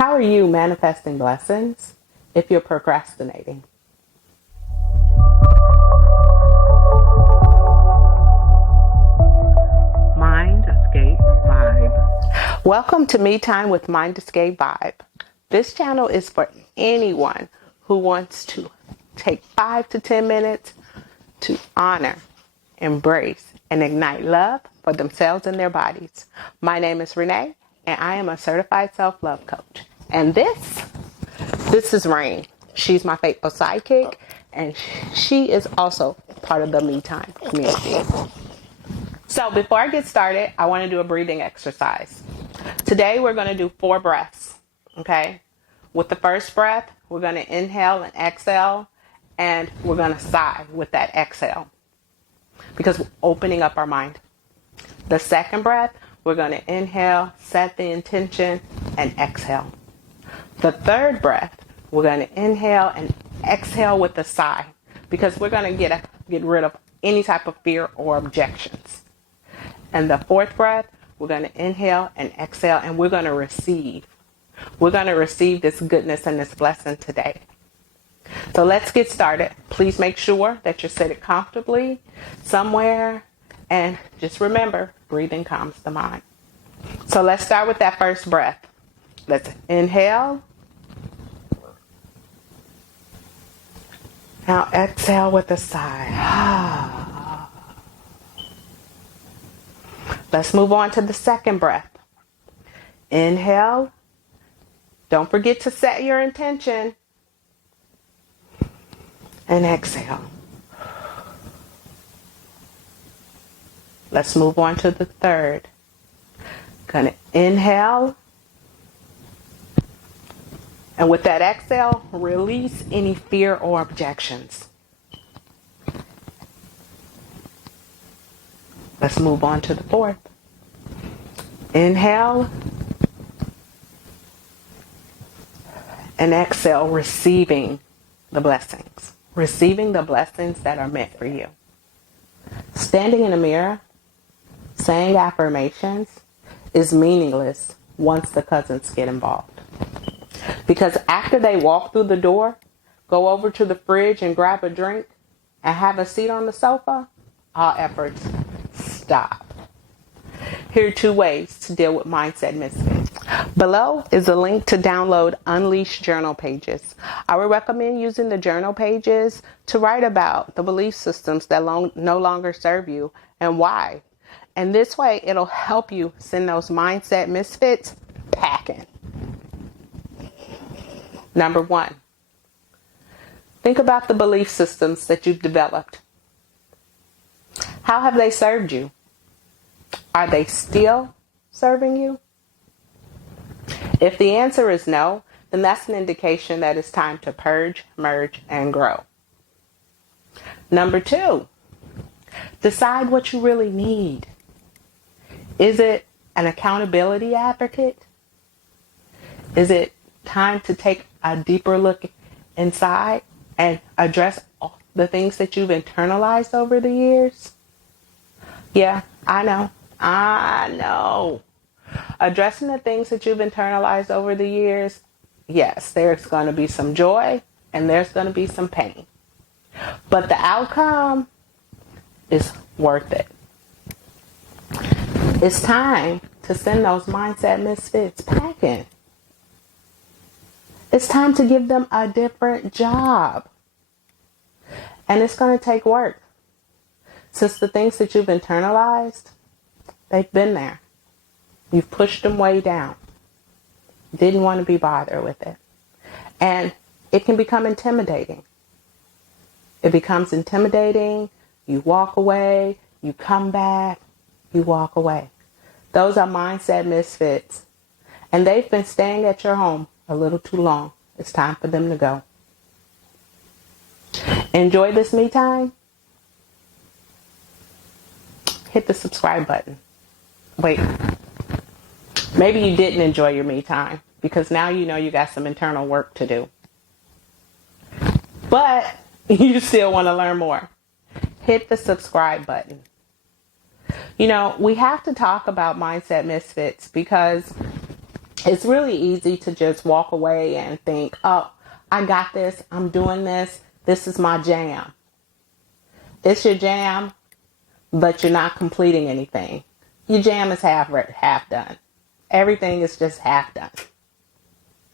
How are you manifesting blessings if you're procrastinating? Mind Escape Vibe. Welcome to Me Time with Mind Escape Vibe. This channel is for anyone who wants to take 5 to 10 minutes to honor, embrace, and ignite love for themselves and their bodies. My name is Renee, and I am a certified self-love coach. And this is Rain. She's my faithful sidekick, and she is also part of the Me Time community. So before I get started, I want to do a breathing exercise. Today we're going to do 4 breaths, okay? With the first breath, we're going to inhale and exhale, and we're going to sigh with that exhale because we're opening up our mind. The second breath, we're going to inhale, set the intention, and exhale. The third breath, we're going to inhale and exhale with a sigh because we're going to get rid of any type of fear or objections. And the fourth breath, we're going to inhale and exhale, and we're going to receive. We're going to receive this goodness and this blessing today. So let's get started. Please make sure that you're seated comfortably somewhere, and just remember, breathing calms the mind. So let's start with that first breath. Let's inhale. Now exhale with a sigh. Let's move on to the second breath. Inhale. Don't forget to set your intention. And exhale. Let's move on to the third. Gonna inhale. And with that exhale, release any fear or objections. Let's move on to the fourth. Inhale. And exhale, receiving the blessings. Receiving the blessings that are meant for you. Standing in a mirror, saying affirmations is meaningless once the cousins get involved. Because after they walk through the door, go over to the fridge and grab a drink, and have a seat on the sofa, all efforts stop. Here are 2 ways to deal with mindset misfits. Below is a link to download Unleash journal pages. I would recommend using the journal pages to write about the belief systems that no longer serve you and why. And this way, it'll help you send those mindset misfits packing. Number 1, think about the belief systems that you've developed. How have they served you? Are they still serving you? If the answer is no, then that's an indication that it's time to purge, merge, and grow. Number 2, decide what you really need. Is it an accountability advocate? Is it time to take a deeper look inside and address all the things that you've internalized over the years? Yeah, I know. Addressing the things that you've internalized over the years, yes, there's going to be some joy and there's going to be some pain. But the outcome is worth it. It's time to send those mindset misfits packing. It's time to give them a different job. And it's going to take work. Since the things that you've internalized, they've been there. You've pushed them way down. Didn't want to be bothered with it. And it can become intimidating. It becomes intimidating. You walk away. You come back. You walk away. Those are mindset misfits. And they've been staying at your home a little too long. It's time for them to go. Enjoy this me time? Hit the subscribe button. Wait. Maybe you didn't enjoy your me time because now you know you got some internal work to do. But you still want to learn more. Hit the subscribe button. You know, we have to talk about mindset misfits because It's really easy to just walk away and think, oh, I got this. I'm doing this. This is my jam. It's your jam, but you're not completing anything. Your jam is half done. Everything is just half done.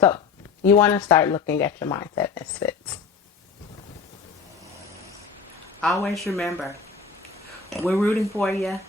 So you want to start looking at your mindset misfits. Always remember, we're rooting for you.